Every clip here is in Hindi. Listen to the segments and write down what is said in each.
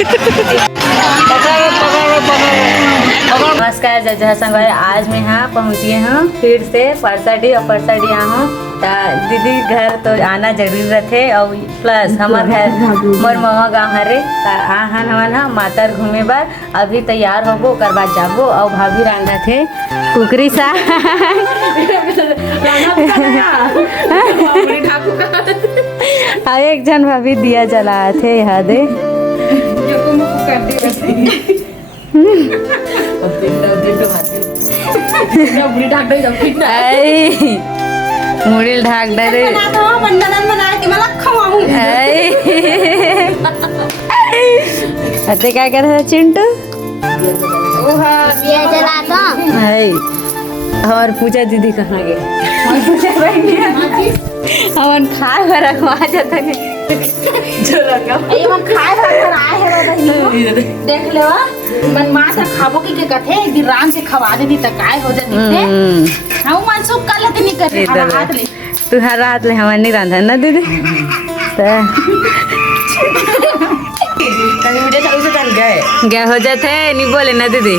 नमस्कार जय संगवारी, आज मैं यहाँ पहुँच गए हूँ फिर से परसाडी और परसाडी यहाँ हूँ दीदी घर तो आना जरूरी रहते और प्लस हमार घर मोर मामा गाँव हरे आहन हमन हा मातर घूमे बार अभी तैयार होबो ओकर बाद जाबो और भाभी रांधा थे कुकरी सा और एक जन भाभी दिया जला थे यहाँ दे मुड़ील ढाक दे रे अते क्या कर रहा चिंटू और पूजा दीदी कहाँ गए हमन खाए भर रखवा जाता है जो लगा ये मन खाए भर आए है देख ले मन मां से खाबो की के कथे एक दिन राम से खवा दे दी त काय हो जाती थे हम मन सुख कर लेते नहीं करते हाथ ले तू हर रात ले हमन नहीं रांधा ना दीदी कभी वीडियो चालू से कर गए हो जाते नहीं बोले ना दीदी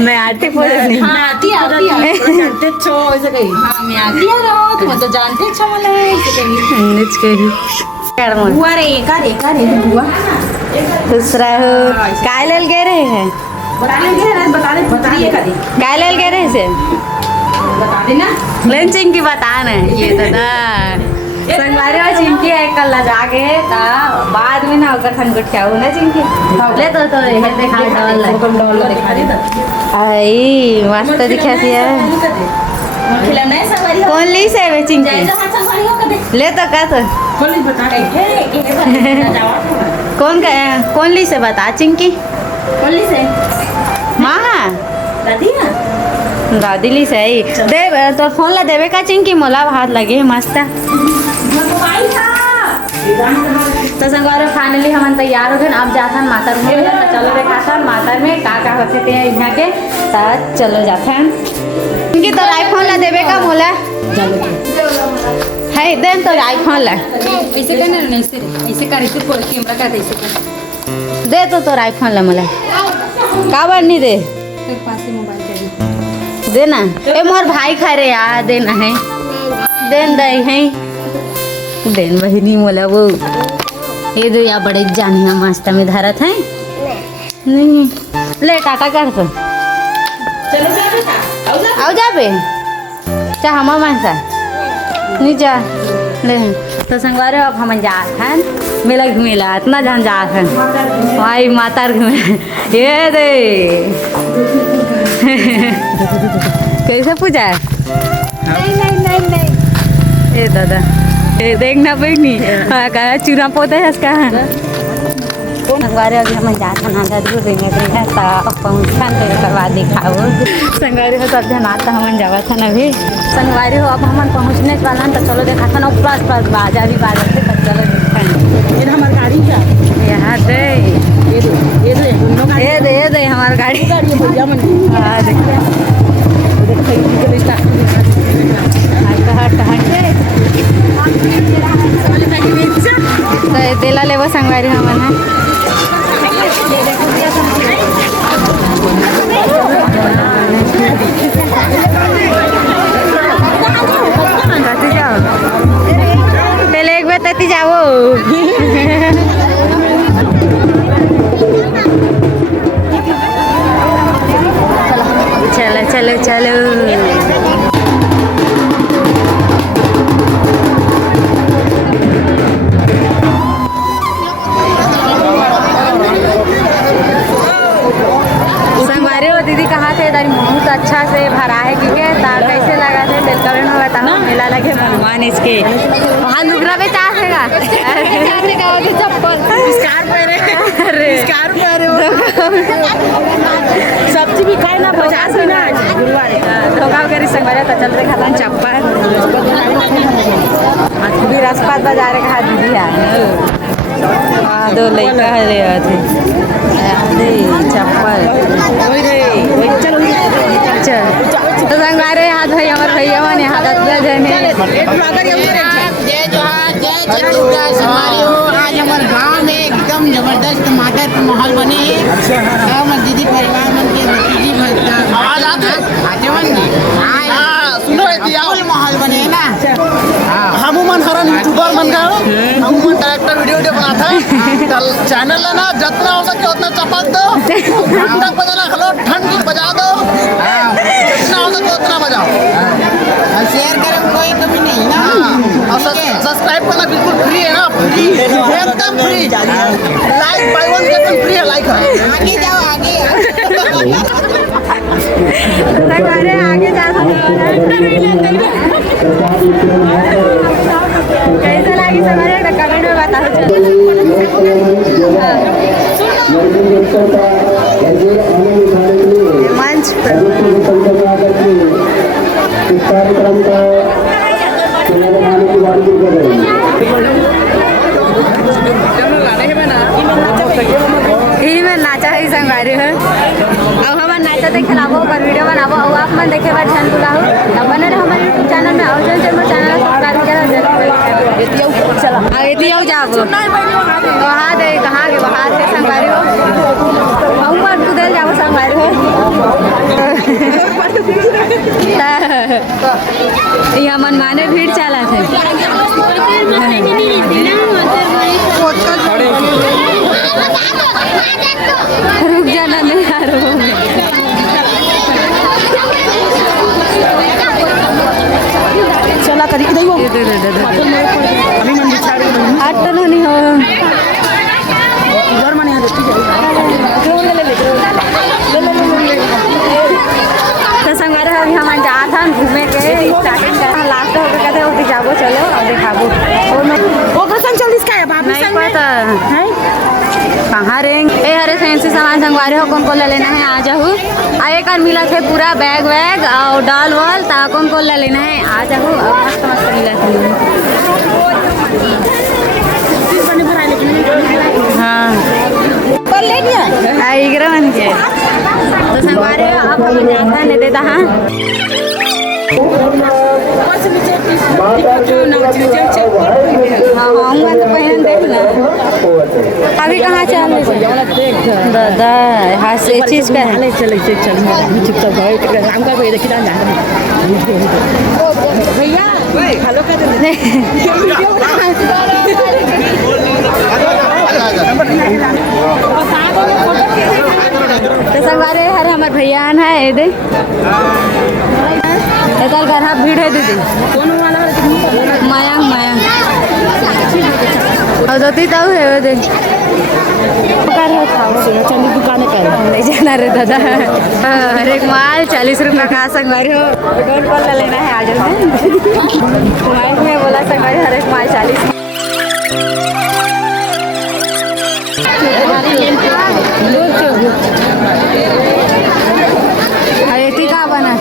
मैं आती बोल नहीं आती जानते छो ऐसे कही हां मैं आती है रो तुम तो जानते छो वाले ऐसे कही निच कही बुआ रे का रे बुआ दूसरा हो काय लेल गए रहे हैं बता रही है का दे काय लेल गए रहे से बता देना लंचिंग की बता ना ये तो ना संगवारी और चिंकी है कल जाके ता बाद में ना ओकर खन गुठियाऊ ना चिंकी ले तो हेल देखा डॉल दिखा दी तो आई मस्त दिखाती है खिलौना है संगवारी कौन ली से वे चिंकी ले तो का तो कौन ली बता कौन ली से बता चिंकी कौन ली से मां दादी ना दादी ली से दे तो फोन ला देवे का चिंकी मोला हाथ लगे मस्त तो संगवार फाइनली हम तैयार हो गए अब जाथन मातर में तो चलो देखाथन मातर में का होते थे यहाँ के साथ चलो जाथन इनकी तो आईफोन ला देवे का मोला है देन तो आईफोन ला ऐसे करने नहीं ऐसे कर ऐसे कोई कैमरा का ऐसे दे तो आईफोन ला मोला का बननी दे पास मोबाइल के दे ना ए मोर भाई खा रे यार देना है देन दे है देन बहिनी मोला वो ये दो या बड़े जानिया मास्ता में धरत है नहीं ले टाटा कर तो चलो आओ जा बे चाह हम मानसा नहीं जा ले तो संगवार अब हम जात हैं मेला घूमेला इतना जान जात हैं भाई मातार घूमे ये दे कैसे पूजा है नहीं ए दादा ए देखना बहनी का चूरा पौधा है इसका संगवारे अभी हम जाते हैं ना दूर देंगे है तो पहुँचन करवा दिखाओ संगवारी हो सब जन आता हम जावा था अभी संगवारी हो अब हम पहुँचने वाला तो चलो देखा था ना प्लस बाजा भी बाजा थे तब चलो देखा हमारी गाड़ी क्या यहाँ दे ये दे हमारी गाड़ी भैया मन हाँ तो दिला लेवो संगवारी हमन जाओ पहले एक बार तती जाओ चलो चलो चलो दीदी कहाँ थे इधर बहुत अच्छा से भरा है ठीक है कैसे लगा थे तेल कमेंट में बताओ मेला लगे भगवान इसके वहाँ लुगरा पे चाहेगा चप्पल सब्जी भी खाए ना 50 ना धोखा वगैरह संगवारी तो चलते खाता चप्पल भी रसपात बाजार का दीदी है दो लड़का है चप्पल तो संगवारे हाथ भाई हमारे भैया ने हाथ जने जय जोहार जय दुर्गा आज हमारे गांव में जबरदस्त टमाटर के माहौल बने हैं। मन दीदी परिवार मन के भतीजी आवाज आते सुनो फुल माहौल बने है ना। हम मन हरन यूट्यूबर मन का हम मन डायरेक्टर वीडियो बनाता है चैनल है ना जितना हो सके उतना चपक दो घंटा बजाना हलो ठंड की बजा दो जितना हो सके उतना बजाओ और शेयर करें कोई कमी नहीं ना। और सब्सक्राइब करना बिल्कुल फ्री है ना फ्री एकदम free like by one get one free है लाइक है आगे जाओ आगे अरे आगे जा कैसा लगी हमारे कमेंट में बता मंच कार्यक्रम का यही में नाचा है संगवारी है अब हम नाचा देखे लाबो पर वीडियो बनाबो और आप मन देखे बार चैनल बुलाओ तब बने रहो हमारे यूट्यूब चैनल में आओ जल्दी हमारे चैनल सब्सक्राइब करो जरूर एतियो चलो आ एतियो जाबो वहां दे कहां के वहां से संगवारी हो हम पर तू दे जाबो संगवारी हो यहाँ मनमाने भीड़ चला थे रुक जाना नहीं आ रहा चला करी कि नहीं आठ तो नहीं हो घर माने तो संग अभी हम जात हम घूमे के स्टार्टिंग कर लास्ट हो गए कहते उठी जाबो चलो और दिखाबो वो प्रसंग चल इसका है बाबू संग में तो है कहाँ रेंग ए हरे फैंसी सामान संगवारे हो कौन ले लेना है आ जाओ आए कर मिला थे पूरा बैग वैग और डाल वाल ता कौन ले लेना है आ जाओ मस्त मस्त मिला थे हाँ पर ले लिया आई ग्रहण के तो संगवारे आप हम जाता नहीं देता हाँ आऊँगा तो पहन देखना अभी कहाँ चल दादा हाँ से चीज का है भैया हेलो तो संगवारे हर हमारे भैया है ये दे इधर घर हाँ भीड़ है दीदी मायांग मायांग और दो तीन है वो दे कर है खाओ चंदी दुकान कर नहीं जाना रे दादा हर एक माल 40 रुपये का संगवारी हो डोंट कॉल ले लेना है आ जाओ तुम्हारे में बोला संगवारी हर एक माल 40 अरे का बना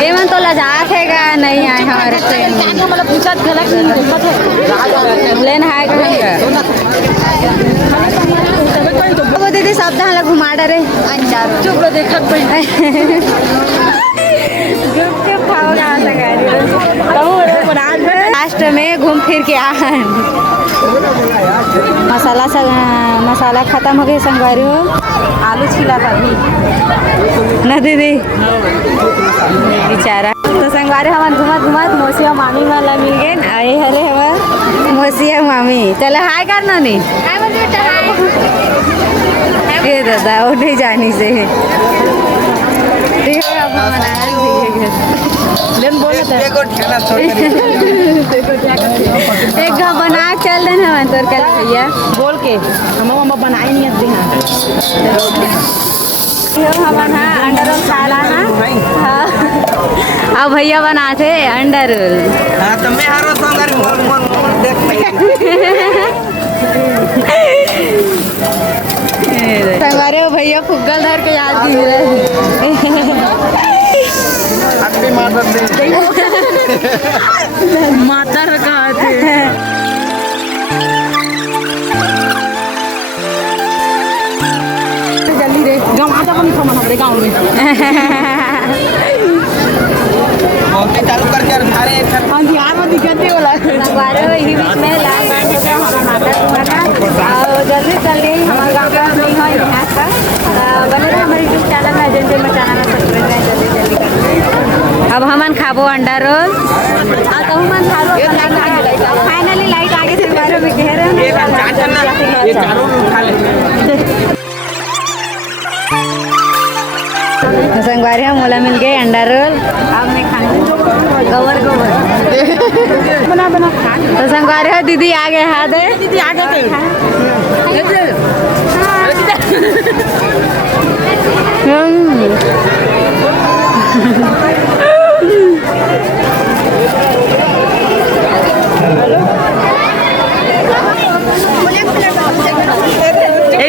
ये मन तो लजात है का नहीं आए हमारे मतलब पूछा लेन है वो दीदी सब जहाँ घुमा डरे चुप देखत लास्ट में घूम फिर के आ मसाला खत्म हो गया संगवारी हो आलू छिला था अभी न दीदी बेचारा तो संगवारी हमारे घुमत घुमत मौसिया मामी वाला मिल गए आए हरे हमार मौसिया मामी चलो हाय करना नहीं ये दादा वो नहीं जानी से एक घा बना चल देना तोर कल भैया बोल के हम बनाई नहीं हमारा अंडर रोल खाला हाँ अब भैया बनाते अंडर रोल हमारे भैया फुग्गल धर के याद दी माता कहा थे जल्दी रे गाँव आता हमारे गाँव में करके अरे बिहार में दिखते वाला संगवारी हो यही बीच में लाल बाग हो गया हमारा माता कुआं का और जल्दी जल्दी हमारे गाँव का नहीं हो यहाँ का बने रहे हमारे यूट्यूब चैनल में जल्दी में चैनल में सब्सक्राइब करें जल्दी जल्दी करें। अब हमन खाबो अंडा रोल तो हमन खाबो फाइनली लाइट आगे से बारे में घेरे संगवारी हम मोला मिल गए अंडा रोल अब मैं खाना गोबर गोबर बना बना तो संगवारी हो दीदी आगे हाथ है दीदी आगे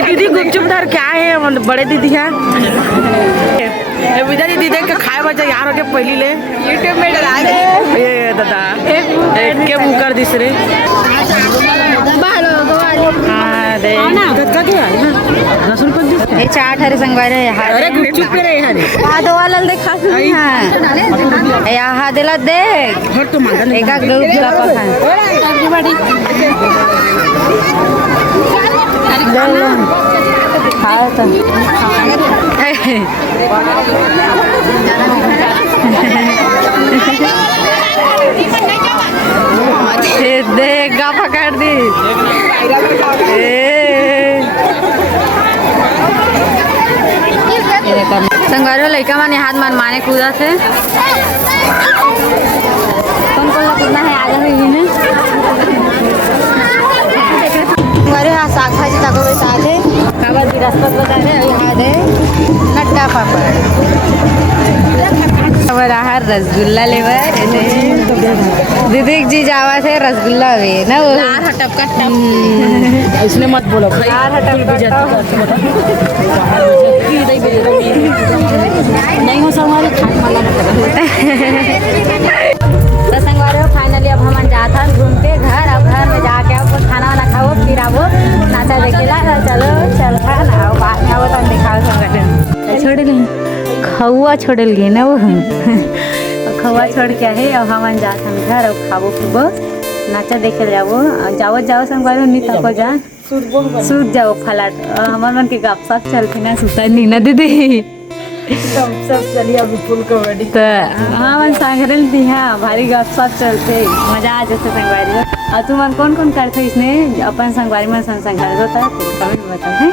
दीदी गुपचुप धर क्या है बड़े दीदी है विदा दीदी देख के खाए बच्चा यार हो के पहली ले यूट्यूब में डरा दे ये दादा एक के मुकर दिस रे हां दे का क्या है ना रसूल पर दिस ये चाट हरे संगवारी अरे गुपचुप पे रे हरे आ दो वाला देखा हां यहाँ दिला देख हट तो मांगन एक एक दूध का पका बड़ी खाओ तो देख गा पकड़ दी संगवारी लड़का मन हाथ मन माने कूदा थे कौन कौन कूदना है आगे हुई है संगवारी हाँ साग भाजी तको के साथ है काबा जी रास्ता बता रहे यहाँ दे नट्टा पापड़ रसगुल्ला लेवर दीदी जी जावा थे रसगुल्ला वे ना वो टप का टप इसने मत बोलो नहीं हो संगवारी खाने वाला तो संगवारी फाइनली अब हम जाता घूम के घर अब घर में जाके अब खाना वाना खाओ फिर आवो नाचा देखेला चलो चल ना बाद में आवो तो दिखाओ संगठन छोड़ गई खौआ छोड़ल गई ना वो खौआ छोड़ के है अब हम जाता घर अब खाबो पीबो नाचा देखे जाओ जाओ जाओ संगवारी नहीं थको जा सूत जाओ फलाट हमार मन के गप सप चलती ना सुता नहीं ना दीदी सब चलिए अभी फुल कॉमेडी तो हाँ मन सांगरल दी हाँ भारी गप सप चलते मजा आ जाते संगवारी और तुम कौन कौन करते इसने अपन संगवारी में संग होता है तो कमेंट में बताओ हैं।